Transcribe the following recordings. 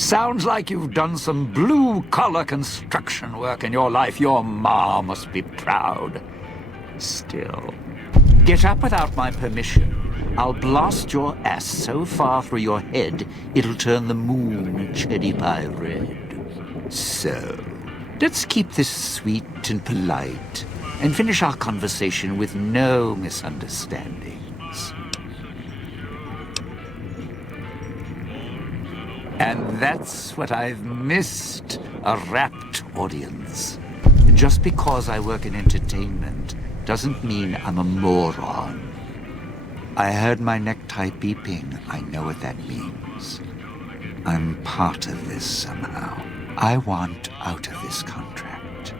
Sounds like you've done some blue-collar construction work in your life. Your ma must be proud. Still, get up without my permission. I'll blast your ass so far through your head, it'll turn the moon cherry pie red. So, let's keep this sweet and polite, and finish our conversation with no misunderstandings. And that's what I've missed, a rapt audience. Just because I work in entertainment doesn't mean I'm a moron. I heard my necktie beeping. I know what that means. I'm part of this somehow. I want out of this contract.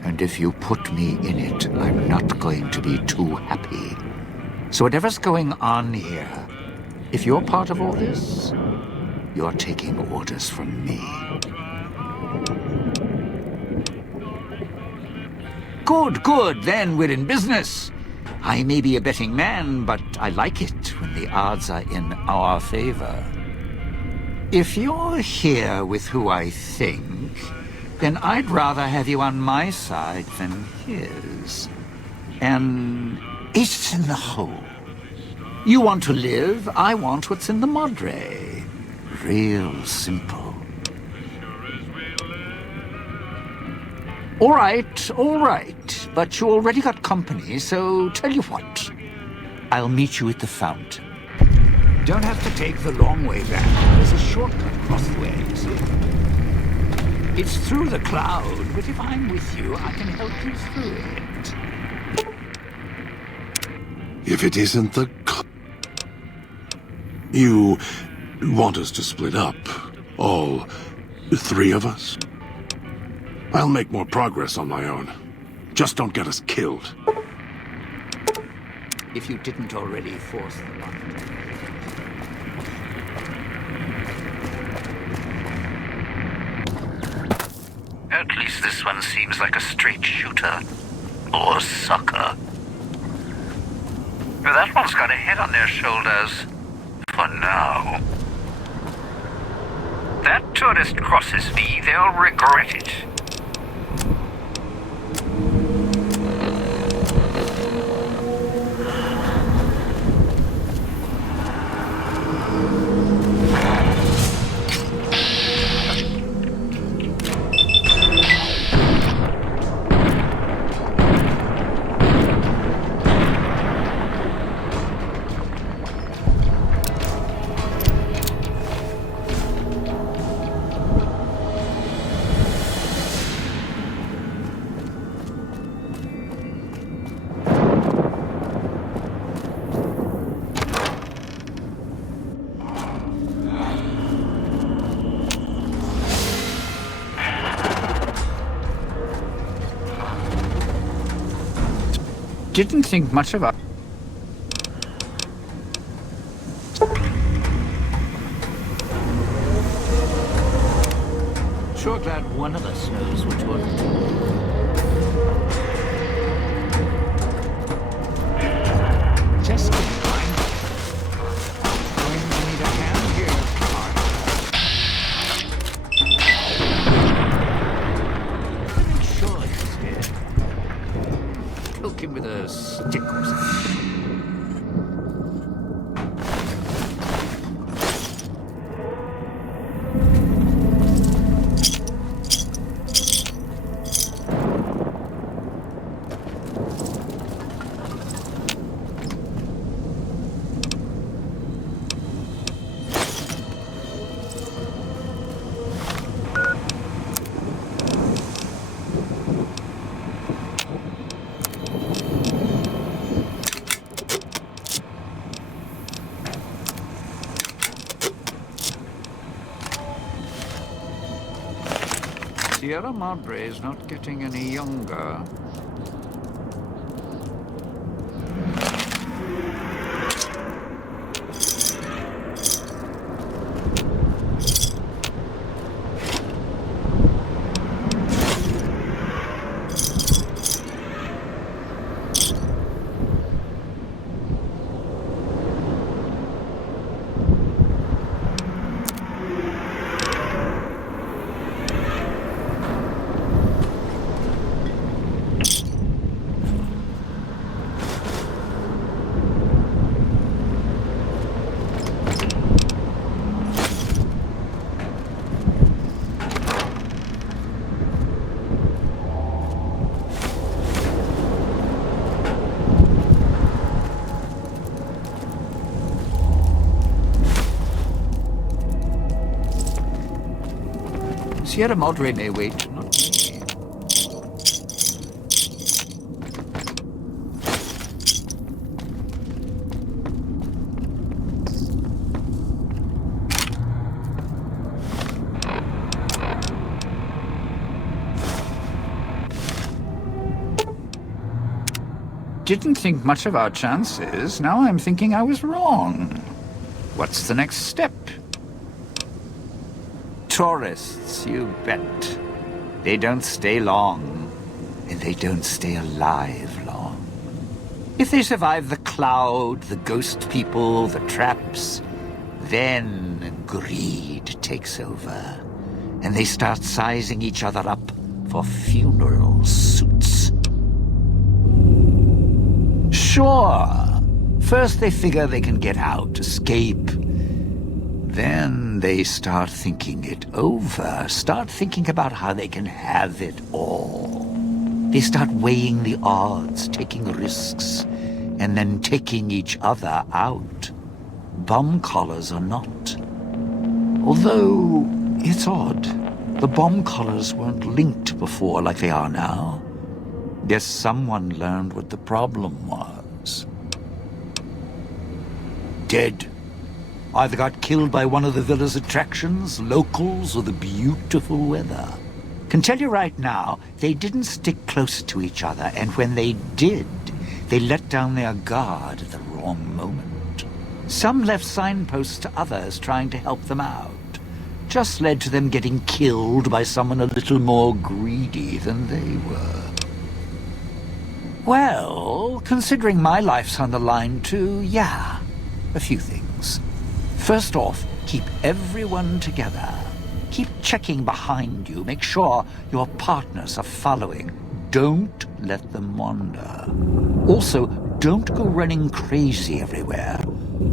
And if you put me in it, I'm not going to be too happy. So whatever's going on here, if you're part of all this, you're taking orders from me. Good, then we're in business. I may be a betting man, but I like it when the odds are in our favor. If you're here with who I think, then I'd rather have you on my side than his. And it's in the hole. You want to live, I want what's in the madre. Real simple. All right, but you already got company, so tell you what. I'll meet you at the fountain. Don't have to take the long way back. There's a shortcut across the way, you see. It's through the cloud, but if I'm with you, I can help you through it. If it isn't the you want us to split up, all three of us? I'll make more progress on my own. Just don't get us killed. If you didn't already force the lock. At least this one seems like a straight shooter. Or sucker. That one's got a head on their shoulders. For now. That tourist crosses me, they'll regret it. Didn't think much about. Sure glad one of us knows which one. Just in time. Going to need a hand here, Mark. Make sure he's dead. Poke him with a stick or something. Sierra Madre is not getting any younger. Sierra Madre may wait, not me. Didn't think much of our chances. Now I'm thinking I was wrong. What's the next step? Tourists, you bet. They don't stay long, and they don't stay alive long. If they survive the cloud, the ghost people, the traps, then greed takes over, and they start sizing each other up for funeral suits. Sure, first they figure they can get out, escape. Then they start thinking it over, start thinking about how they can have it all. They start weighing the odds, taking risks, and then taking each other out. Bomb collars are not. Although, it's odd. The bomb collars weren't linked before like they are now. Guess someone learned what the problem was. Dead. Either got killed by one of the villa's attractions, locals, or the beautiful weather. Can tell you right now, they didn't stick close to each other, and when they did, they let down their guard at the wrong moment. Some left signposts to others trying to help them out. Just led to them getting killed by someone a little more greedy than they were. Well, considering my life's on the line too, yeah, a few things. First off, keep everyone together. Keep checking behind you. Make sure your partners are following. Don't let them wander. Also, don't go running crazy everywhere.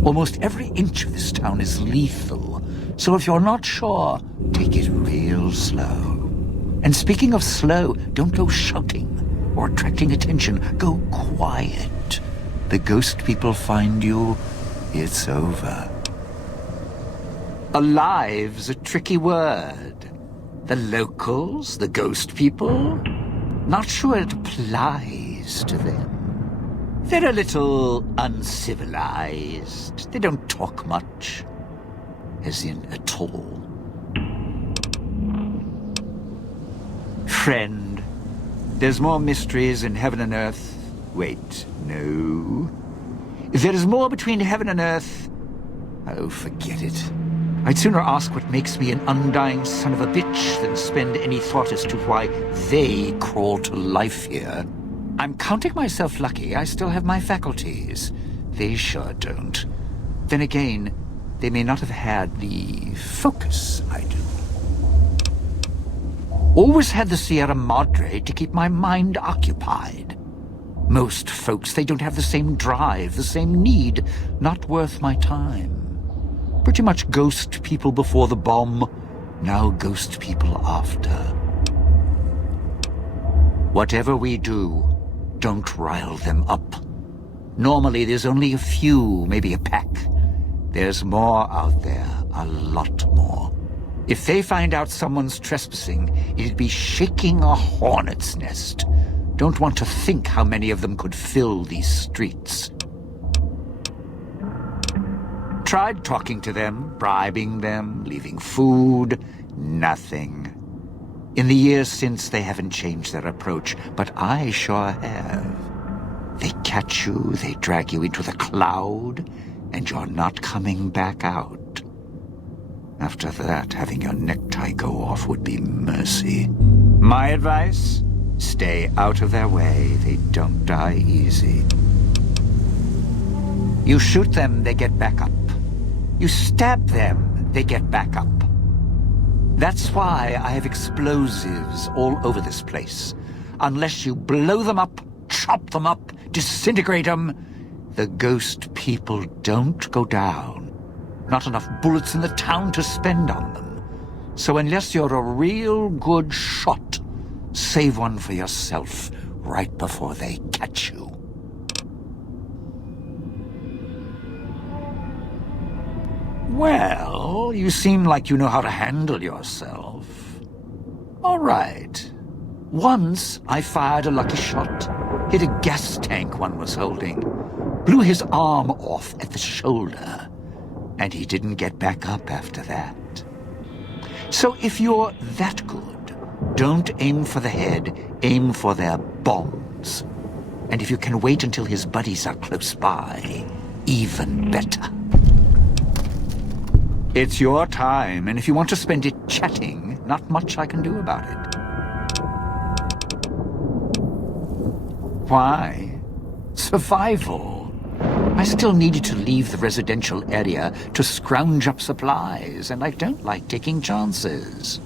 Almost every inch of this town is lethal. So if you're not sure, take it real slow. And speaking of slow, don't go shouting or attracting attention. Go quiet. The ghost people find you, it's over. Alive's a tricky word. The locals, the ghost people, not sure it applies to them. They're a little uncivilized. They don't talk much. As in, at all. Friend, there's more mysteries in heaven and earth. Wait, no. If there is more between heaven and earth, oh, forget it. I'd sooner ask what makes me an undying son of a bitch than spend any thought as to why they crawl to life here. I'm counting myself lucky I still have my faculties. They sure don't. Then again, they may not have had the focus I do. Always had the Sierra Madre to keep my mind occupied. Most folks, they don't have the same drive, the same need. Not worth my time. Pretty much ghost people before the bomb, now ghost people after. Whatever we do, don't rile them up. Normally there's only a few, maybe a pack. There's more out there, a lot more. If they find out someone's trespassing, it'd be shaking a hornet's nest. Don't want to think how many of them could fill these streets. Tried talking to them, bribing them, leaving food, nothing. In the years since, they haven't changed their approach, but I sure have. They catch you, they drag you into the cloud, and you're not coming back out. After that, having your necktie go off would be mercy. My advice? Stay out of their way. They don't die easy. You shoot them, they get back up. You stab them, they get back up. That's why I have explosives all over this place. Unless you blow them up, chop them up, disintegrate them, the ghost people don't go down. Not enough bullets in the town to spend on them. So unless you're a real good shot, save one for yourself right before they catch you. Well, you seem like you know how to handle yourself. All right. Once I fired a lucky shot, hit a gas tank one was holding, blew his arm off at the shoulder, and he didn't get back up after that. So if you're that good, don't aim for the head, aim for their bombs. And if you can wait until his buddies are close by, even better. It's your time, and if you want to spend it chatting, not much I can do about it. Why? Survival. I still needed to leave the residential area to scrounge up supplies, and I don't like taking chances.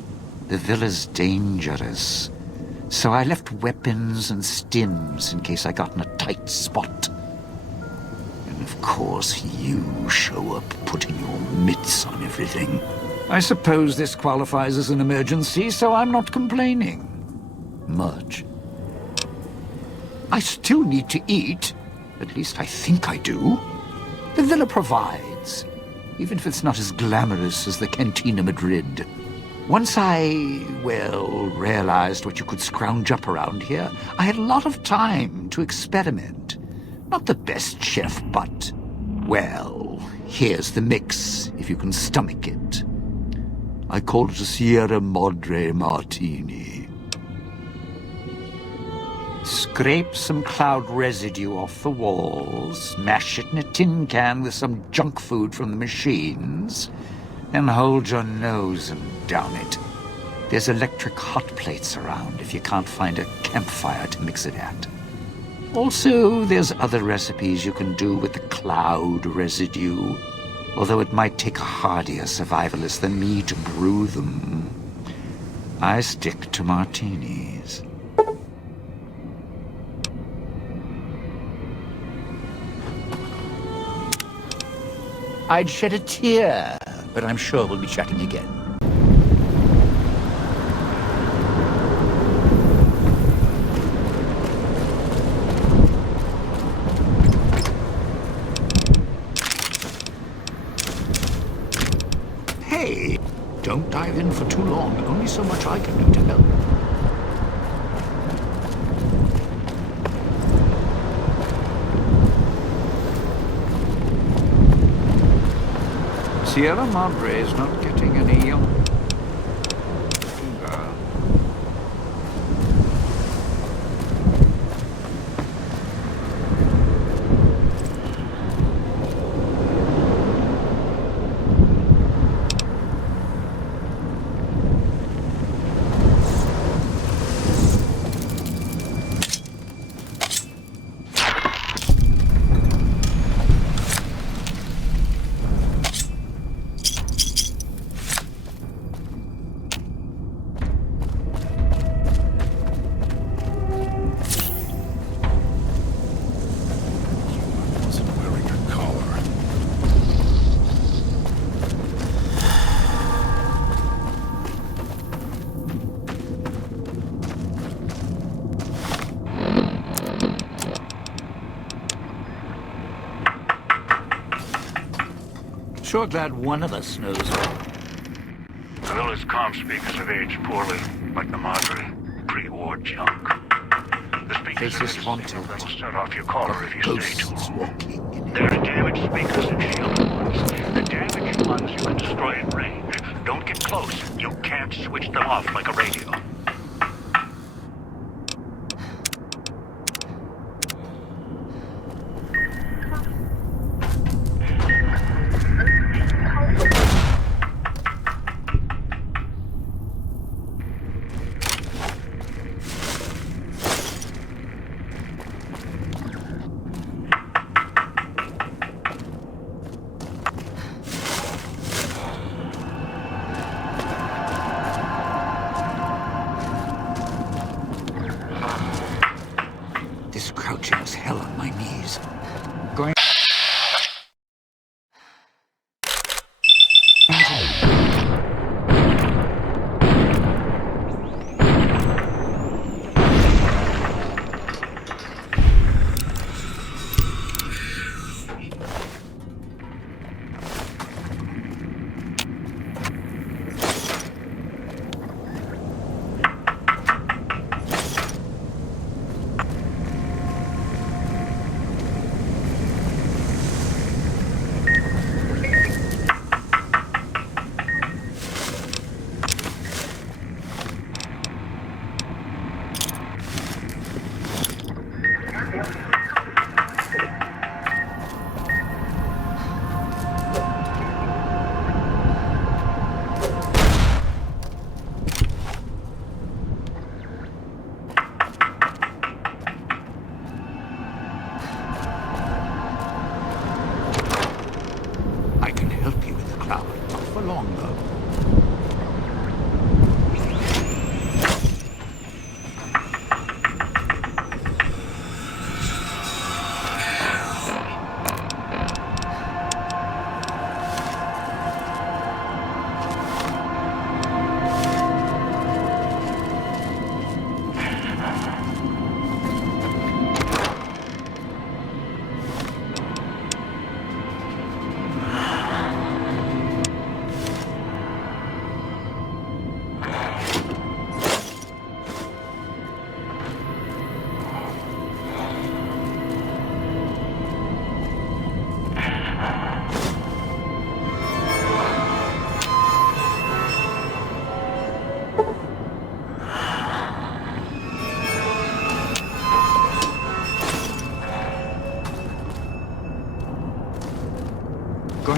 The villa's dangerous, so I left weapons and stims in case I got in a tight spot. And of course, you show up putting your mitts on everything. I suppose this qualifies as an emergency, so I'm not complaining. Much. I still need to eat. At least I think I do. The villa provides, even if it's not as glamorous as the Cantina Madrid. Once I, well, realized what you could scrounge up around here, I had a lot of time to experiment. Not the best chef, but, well, here's the mix, if you can stomach it. I call it a Sierra Madre Martini. Scrape some cloud residue off the walls, mash it in a tin can with some junk food from the machines, and hold your nose and down it. There's electric hot plates around if you can't find a campfire to mix it at. Also, there's other recipes you can do with the cloud residue, although it might take a hardier survivalist than me to brew them. I stick to martinis. I'd shed a tear, but I'm sure we'll be chatting again. Hey, don't dive in for too long. Only so much I can do to help. Sierra Madre is not getting any younger. Sure glad one of us knows what. The villa's comm speakers have aged poorly, like the Madre. Pre-war junk. The speakers Faces are haunted. that'll set off your caller if you stay too Ghosts long. walking. There are damaged speakers and shielded ones. The damaged ones you can destroy at range. Don't get close. You can't switch them off like a radio.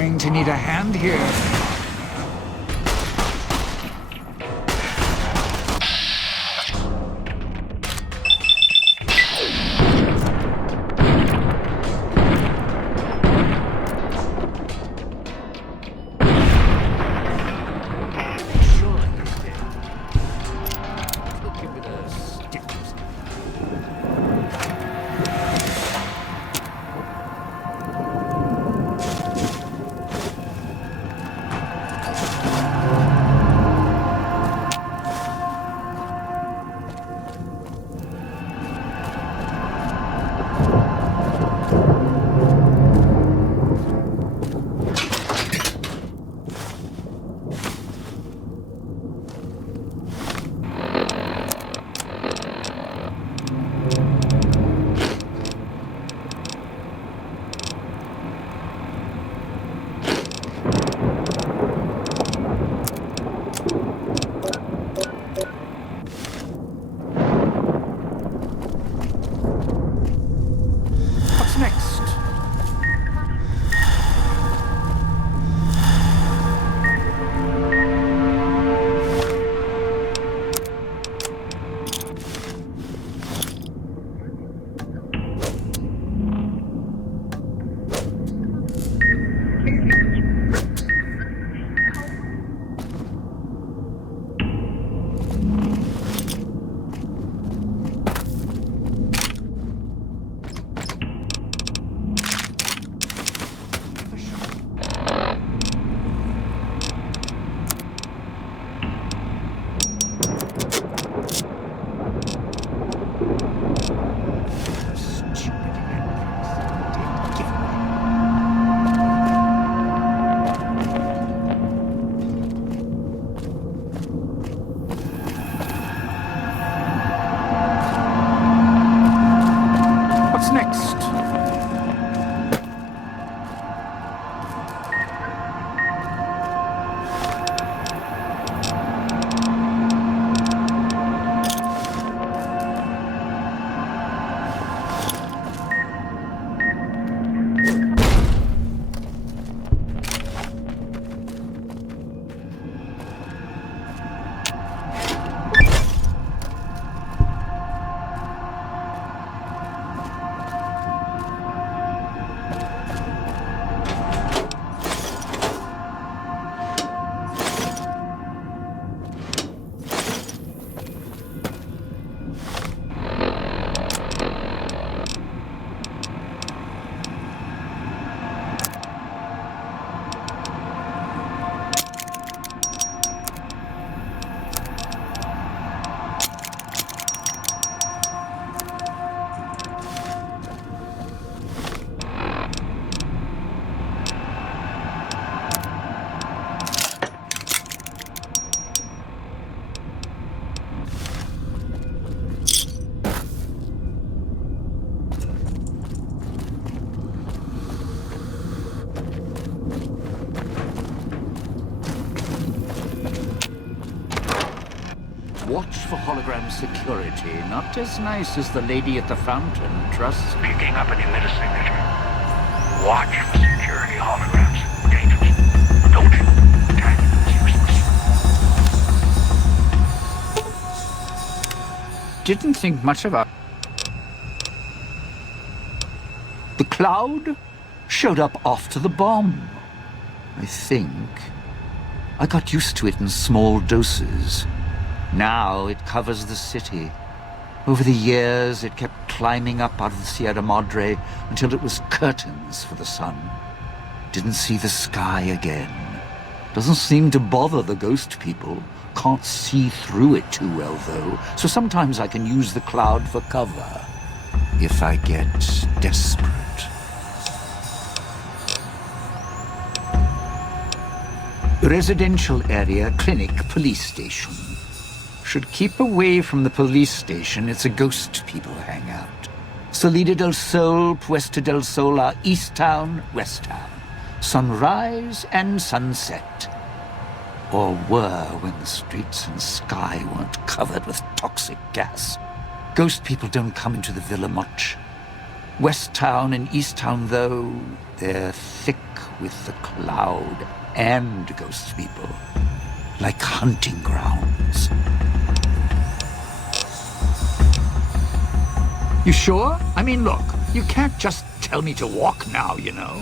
going to need a hand here. What's next? What's next? Watch for hologram security. Not as nice as the lady at the fountain, trust me. Picking up an emitter signature. Watch for security holograms. Dangerous. Don't shoot. Attack is useless. Didn't think much about... The cloud showed up after the bomb. I think. I got used to it in small doses. Now it covers the city. Over the years, it kept climbing up out of the Sierra Madre until it was curtains for the sun. Didn't see the sky again. Doesn't seem to bother the ghost people. Can't see through it too well, though, so sometimes I can use the cloud for cover. If I get desperate. Residential area, clinic, police station. Should keep away from the police station. It's a ghost people hangout. Salida del Sol, Puesta del Sol are East Town, West Town. Sunrise and sunset. Or were when the streets and sky weren't covered with toxic gas. Ghost people don't come into the villa much. West Town and East Town, though, they're thick with the cloud and ghost people, like hunting grounds. You sure? I mean, look, you can't just tell me to walk now, you know.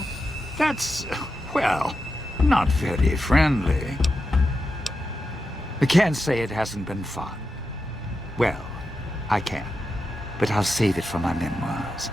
That's, well, not very friendly. I can't say it hasn't been fun. Well, I can, but I'll save it for my memoirs.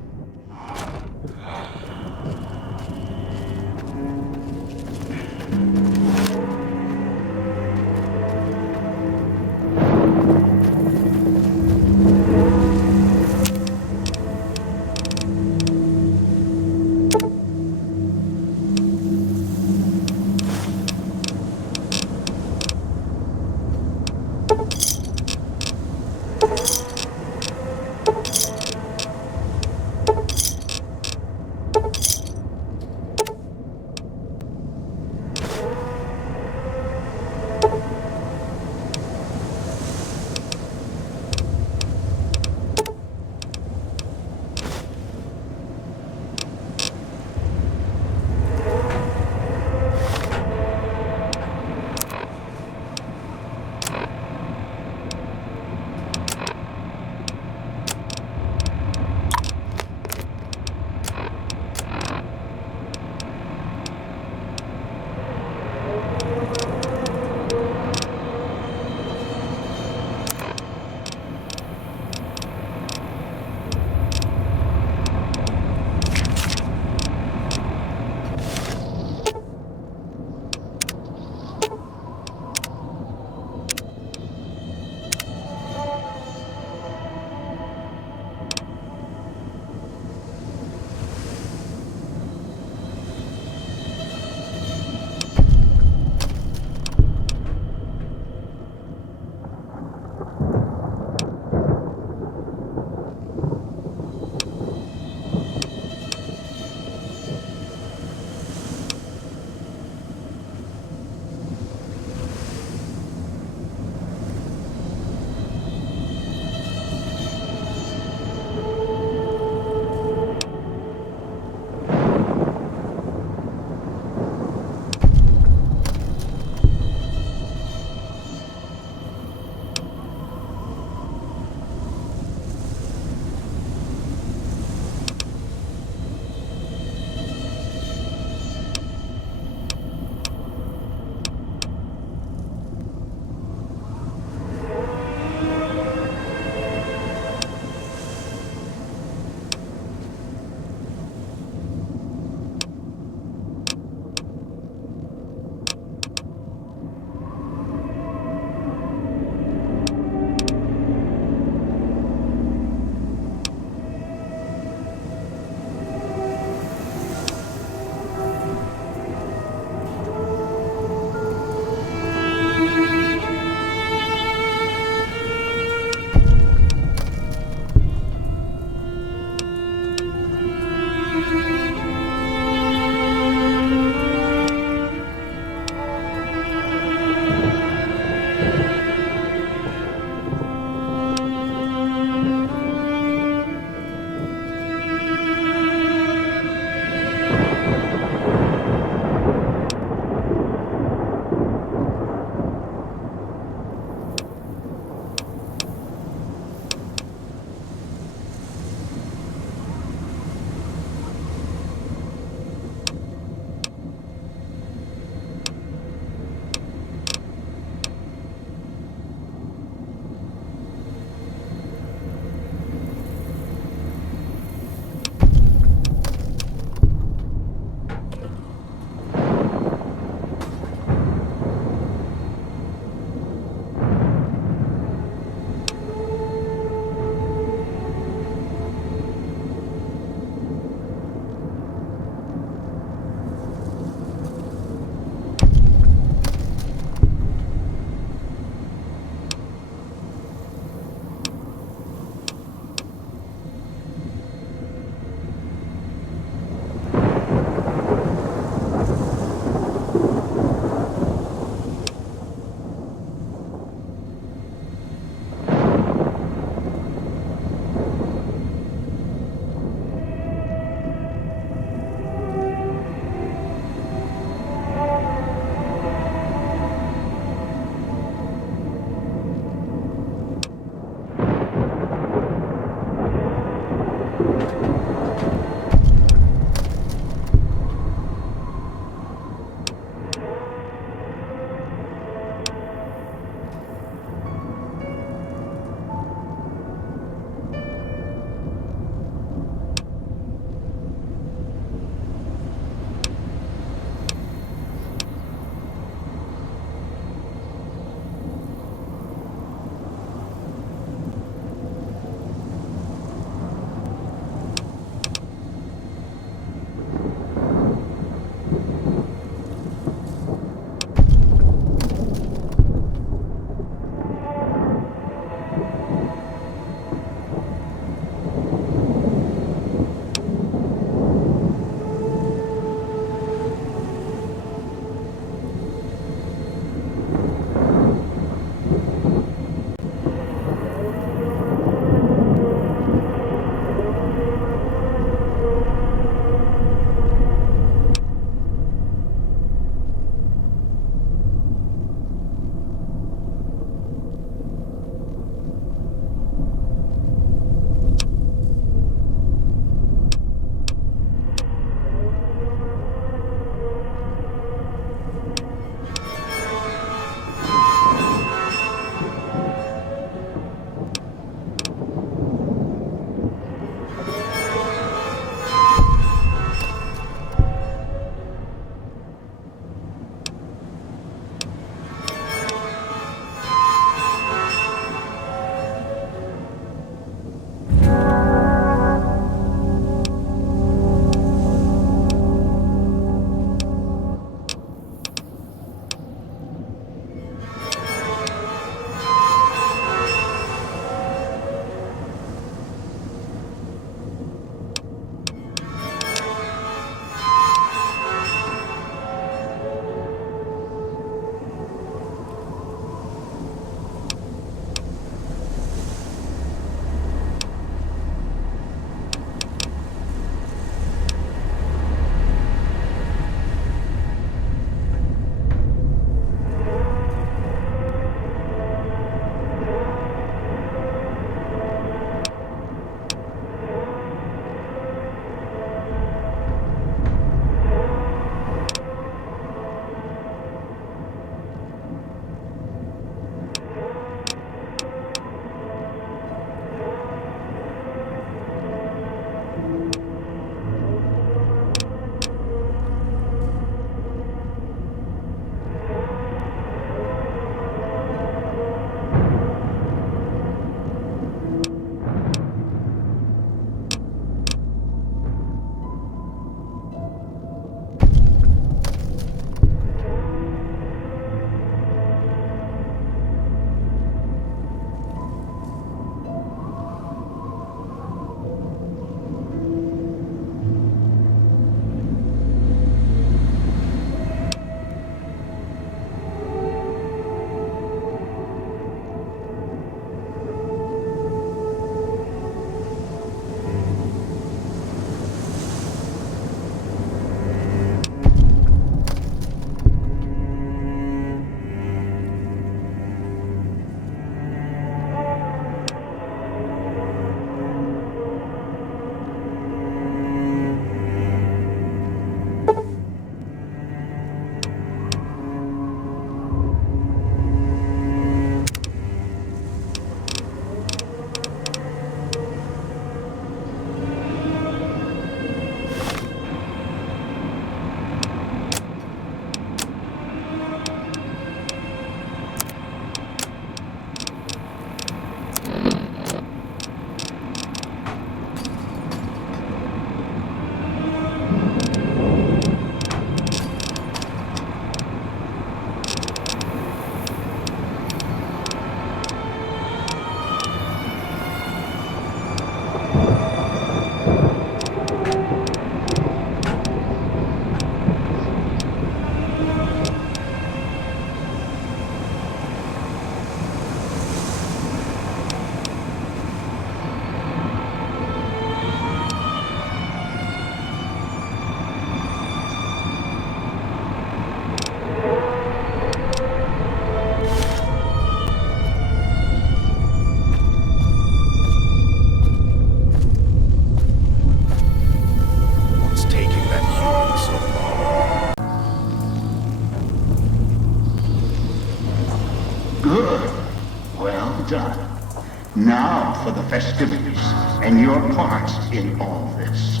Now for the festivities and your parts in all this.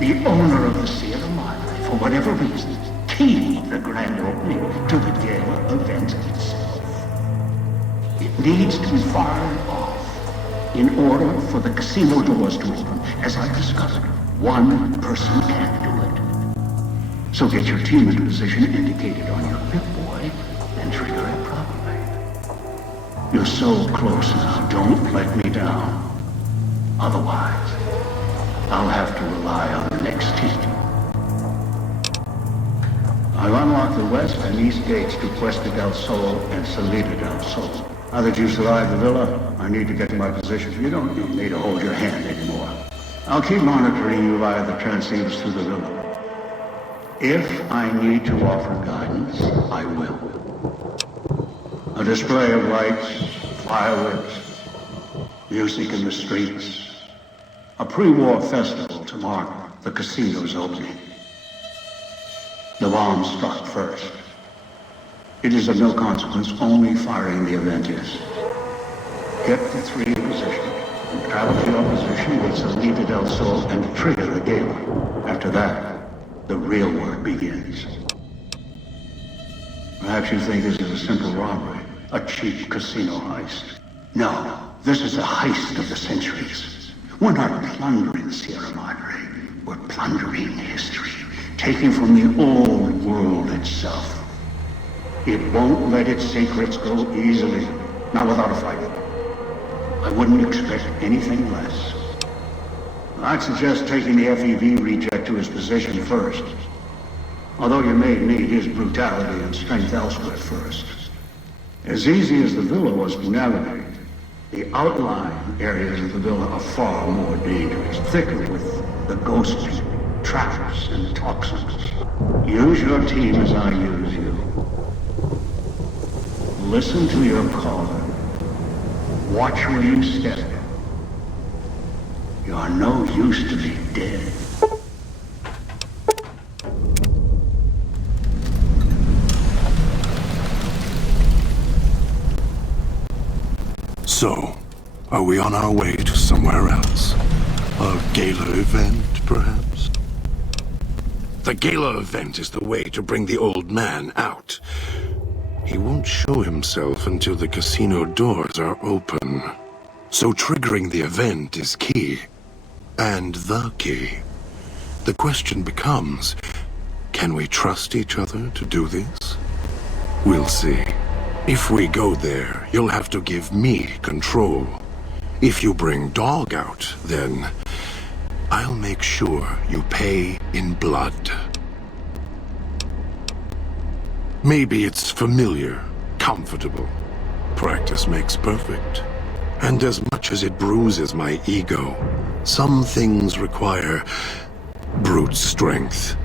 The owner of the Sierra Madre, for whatever reason, keyed the grand opening to the gala event itself. It needs to be fired off in order for the casino doors to open. As I discovered, one person can't do it. So get your team into position indicated on your Pip-Boy and trigger it properly. You're so close now, don't let me down. Otherwise, I'll have to rely on the next team. I've unlocked the west and east gates to Puesta del Sol and Salida del Sol. Now that you survived the villa, I need to get to my position. You don't need me to hold your hand anymore. I'll keep monitoring you via the transceivers through the villa. If I need to offer guidance, I will. A display of lights, fireworks, music in the streets. A pre-war festival to mark the casino's opening. The bomb struck first. It is of no consequence, only firing the event is. Get the three in position, and travel to your position with Salida del Sol and trigger the gala. After that, the real work begins. Perhaps you think this is a simple robbery, a cheap casino heist. No, this is a heist of the centuries. We're not plundering Sierra Madre, we're plundering history, taking from the old world itself. It won't let its secrets go easily, not without a fight. I wouldn't expect anything less. I'd suggest taking the FEV reject to his position first. Although you may need his brutality and strength elsewhere first. As easy as the villa was to navigate, the outlying areas of the villa are far more dangerous, thicker with the ghostly traps and toxins. Use your team as I use you. Listen to your caller. Watch where you step. You are no use to me dead. So, are we on our way to somewhere else? A gala event, perhaps? The gala event is the way to bring the old man out. He won't show himself until the casino doors are open. So triggering the event is key. And the key. The question becomes, can we trust each other to do this? We'll see. If we go there, you'll have to give me control. If you bring Dog out, then I'll make sure you pay in blood. Maybe it's familiar, comfortable. Practice makes perfect. And as much as it bruises my ego, some things require brute strength.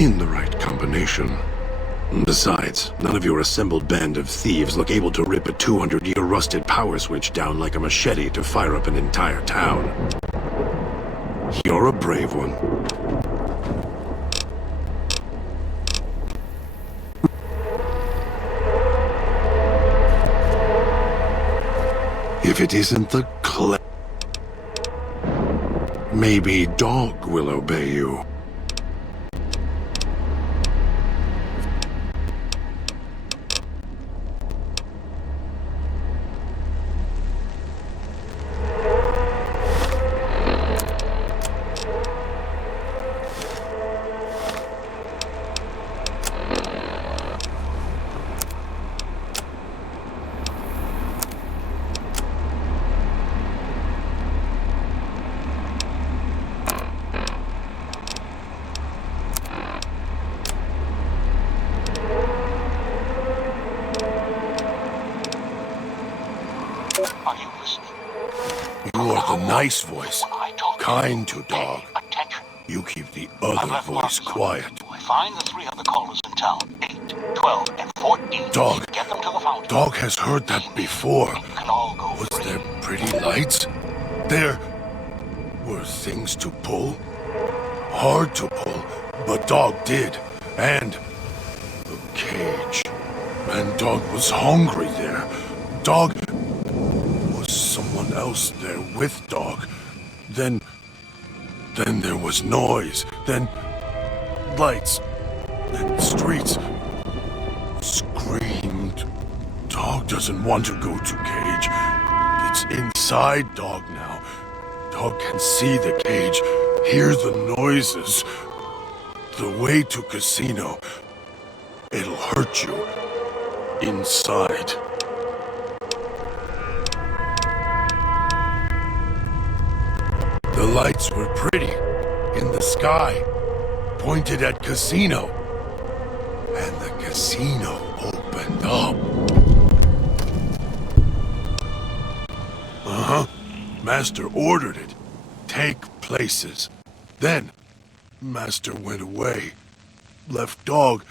In the right combination. Besides, none of your assembled band of thieves look able to rip a 200-year rusted power switch down like a machete to fire up an entire town. You're a brave one. If it isn't the maybe Dog will obey you. Nice voice. Kind to Dog. You keep the other voice quiet. Find the three other callers in town. 8, 12, and 14. Dog. Get them to the fountain. Dog has heard that before. Was there pretty lights? There were things to pull. Hard to pull, but Dog did. And the cage. And Dog was hungry there. Dog was someone else there with Dog. Then there was noise. Then lights. Then streets. Screamed. Dog doesn't want to go to cage. It's inside Dog now. Dog can see the cage, hear the noises. The way to casino. It'll hurt you. Inside. The lights were pretty. In the sky. Pointed at casino. And the casino opened up. Uh-huh. Master ordered it. Take places. Then, Master went away. Left Dog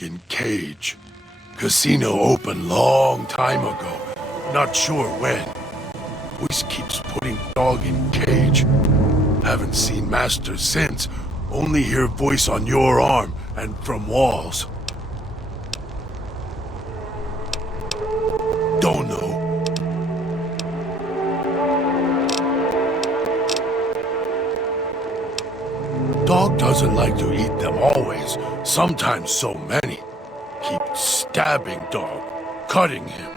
in cage. Casino opened long time ago. Not sure when. Voice keeps putting Dog in cage. Haven't seen Master since. Only hear voice on your arm and from walls. Don't know. Dog doesn't like to eat them always, sometimes so many. Keep stabbing Dog, cutting him.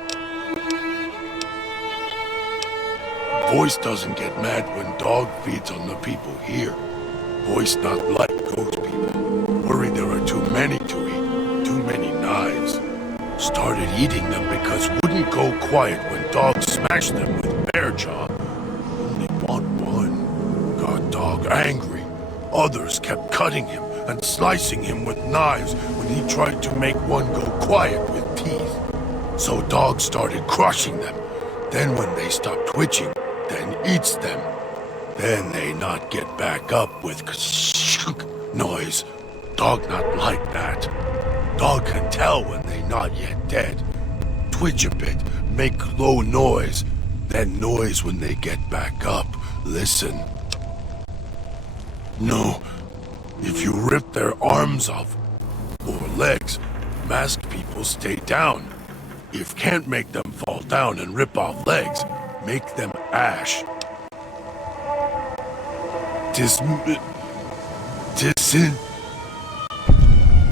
Voice doesn't get mad when Dog feeds on the people here. Voice not like ghost people. Worried there are too many to eat, too many knives. Started eating them because wouldn't go quiet when Dog smashed them with bear jaw. Only want one. Got Dog angry. Others kept cutting him and slicing him with knives when he tried to make one go quiet with teeth. So Dog started crushing them. Then when they stopped twitching, then eats them. Then they not get back up with noise. Dog not like that. Dog can tell when they not yet dead. Twitch a bit, make low noise. Then noise when they get back up. Listen. No, if you rip their arms off, or legs, masked people stay down. If can't make them fall down and rip off legs, make them ash.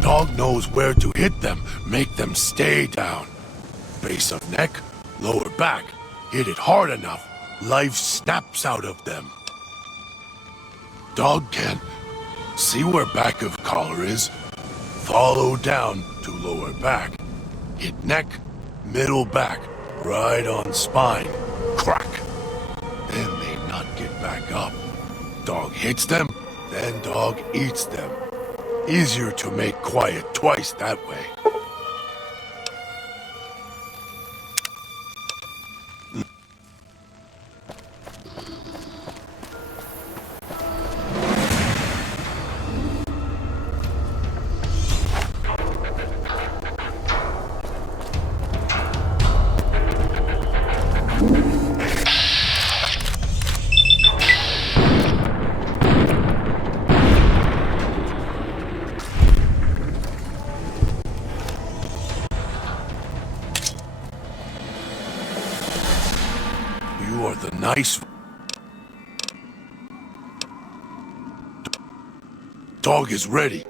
Dog knows where to hit them, make them stay down. Base of neck, lower back, hit it hard enough, life snaps out of them. Dog can see where back of collar is, follow down to lower back, hit neck, middle back, right on spine, crack. Then they not get back up. Dog hits them, then Dog eats them. Easier to make quiet twice that way. You are the nice... Dog is ready.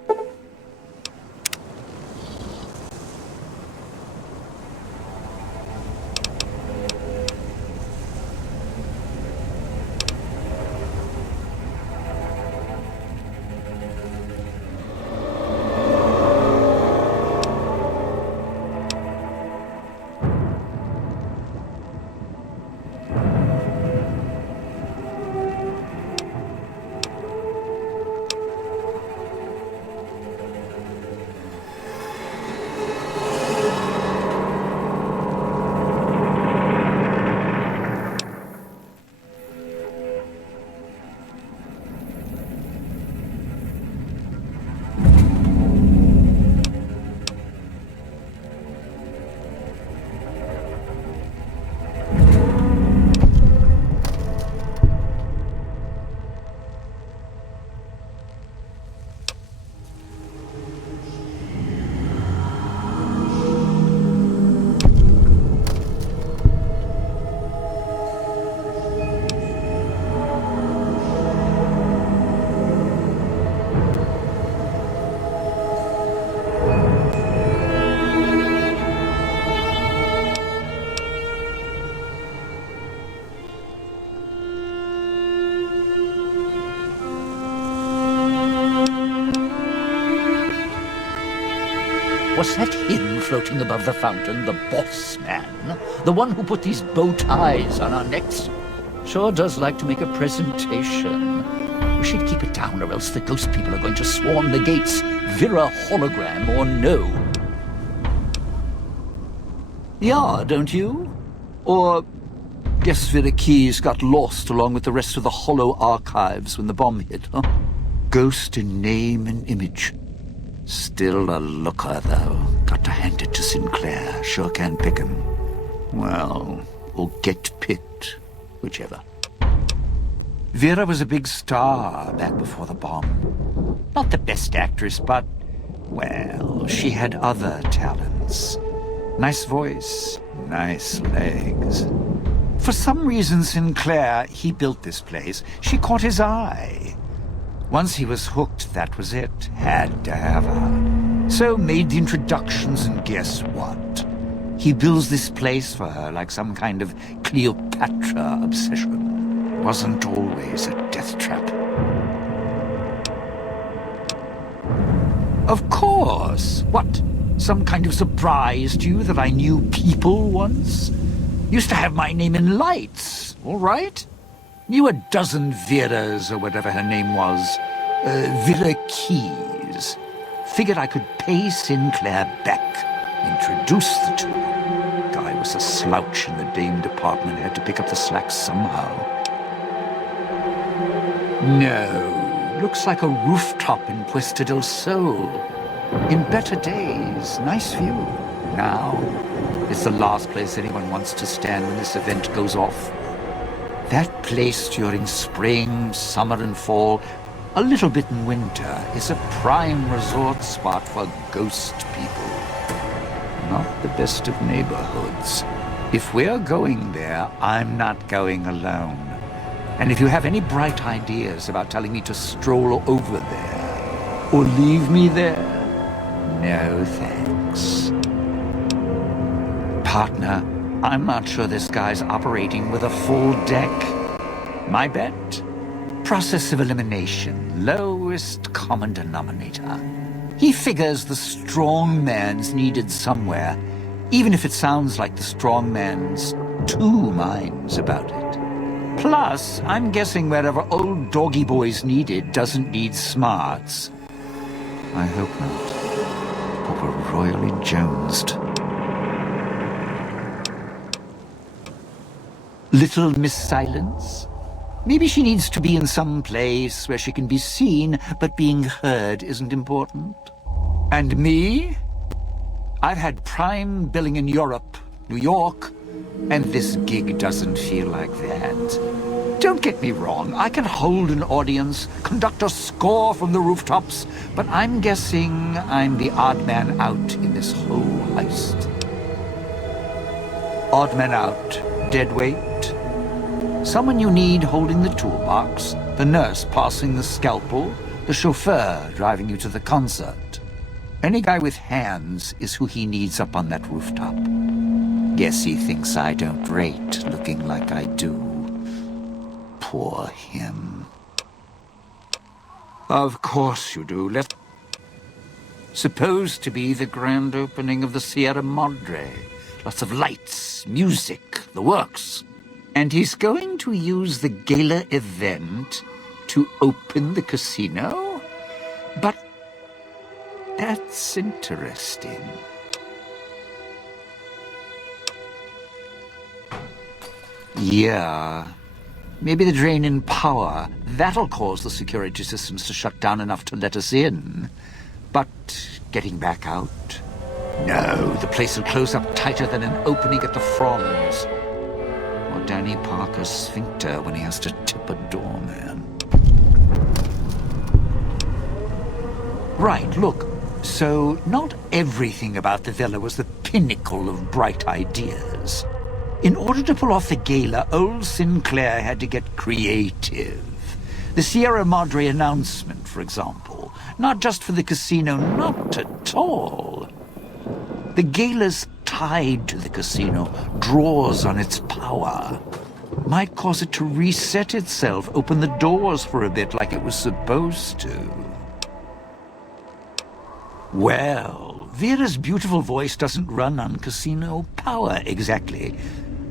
Was that him floating above the fountain, the boss man? The one who put these bow ties on our necks? Sure does like to make a presentation. We should keep it down, or else the ghost people are going to swarm the gates, Vera hologram or no. Yeah, don't you? Or guess Vera Keys got lost along with the rest of the Hollow archives when the bomb hit, huh? Ghost in name and image. Still a looker, though. Got to hand it to Sinclair. Sure can pick him. Well, or get picked. Whichever. Vera was a big star back before the bomb. Not the best actress, but, well, she had other talents. Nice voice, nice legs. For some reason, Sinclair, he built this place. She caught his eye. Once he was hooked, that was it. Had to have her. So made the introductions, and guess what? He builds this place for her like some kind of Cleopatra obsession. Wasn't always a death trap. Of course! What? Some kind of surprise to you that I knew people once? Used to have my name in lights, all right? Knew a dozen Veras, or whatever her name was. Vera Keys. Figured I could pay Sinclair back. Introduce the two. Guy was a slouch in the dame department. Had to pick up the slack somehow. No. Looks like a rooftop in Puesta del Sol. In better days. Nice view. Now, it's the last place anyone wants to stand when this event goes off. That place during spring, summer, and fall, a little bit in winter, is a prime resort spot for ghost people. Not the best of neighborhoods. If we're going there, I'm not going alone. And if you have any bright ideas about telling me to stroll over there, or leave me there, no thanks. Partner, I'm not sure this guy's operating with a full deck. My bet? Process of elimination, lowest common denominator. He figures the strong man's needed somewhere, even if it sounds like the strong man's two minds about it. Plus, I'm guessing wherever old doggy boy's needed doesn't need smarts. I hope not. Or we're royally jonesed. Little Miss Silence? Maybe she needs to be in some place where she can be seen, but being heard isn't important. And me? I've had prime billing in Europe, New York, and this gig doesn't feel like that. Don't get me wrong, I can hold an audience, conduct a score from the rooftops, but I'm guessing I'm the odd man out in this whole heist. Odd man out, dead weight. Someone you need holding the toolbox, the nurse passing the scalpel, the chauffeur driving you to the concert. Any guy with hands is who he needs up on that rooftop. Guess he thinks I don't rate looking like I do. Poor him. Of course you do. Supposed to be the grand opening of the Sierra Madre. Lots of lights, music, the works. And he's going to use the gala event to open the casino? But that's interesting. Yeah. Maybe the drain in power. That'll cause the security systems to shut down enough to let us in. But getting back out? No, the place will close up tighter than an opening at the Fronds. Or Danny Parker's sphincter when he has to tip a doorman. Right, look. So, not everything about the villa was the pinnacle of bright ideas. In order to pull off the gala, old Sinclair had to get creative. The Sierra Madre announcement, for example. Not just for the casino, not at all. The gala's tied to the casino, draws on its power. Might cause it to reset itself, open the doors for a bit like it was supposed to. Well, Vera's beautiful voice doesn't run on casino power, exactly.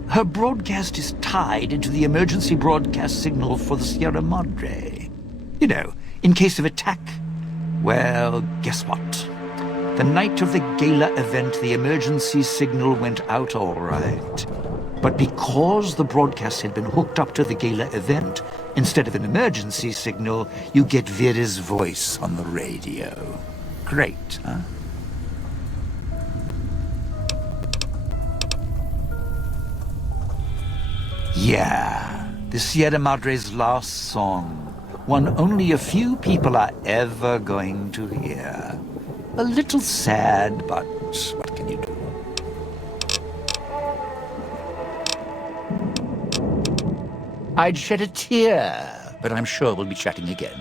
Her broadcast is tied into the emergency broadcast signal for the Sierra Madre. You know, in case of attack. Well, guess what? The night of the gala event, the emergency signal went out all right. But because the broadcast had been hooked up to the gala event, instead of an emergency signal, you get Vera's voice on the radio. Great, huh? Yeah, the Sierra Madre's last song. One only a few people are ever going to hear. A little sad, but what can you do? I'd shed a tear, but I'm sure we'll be chatting again.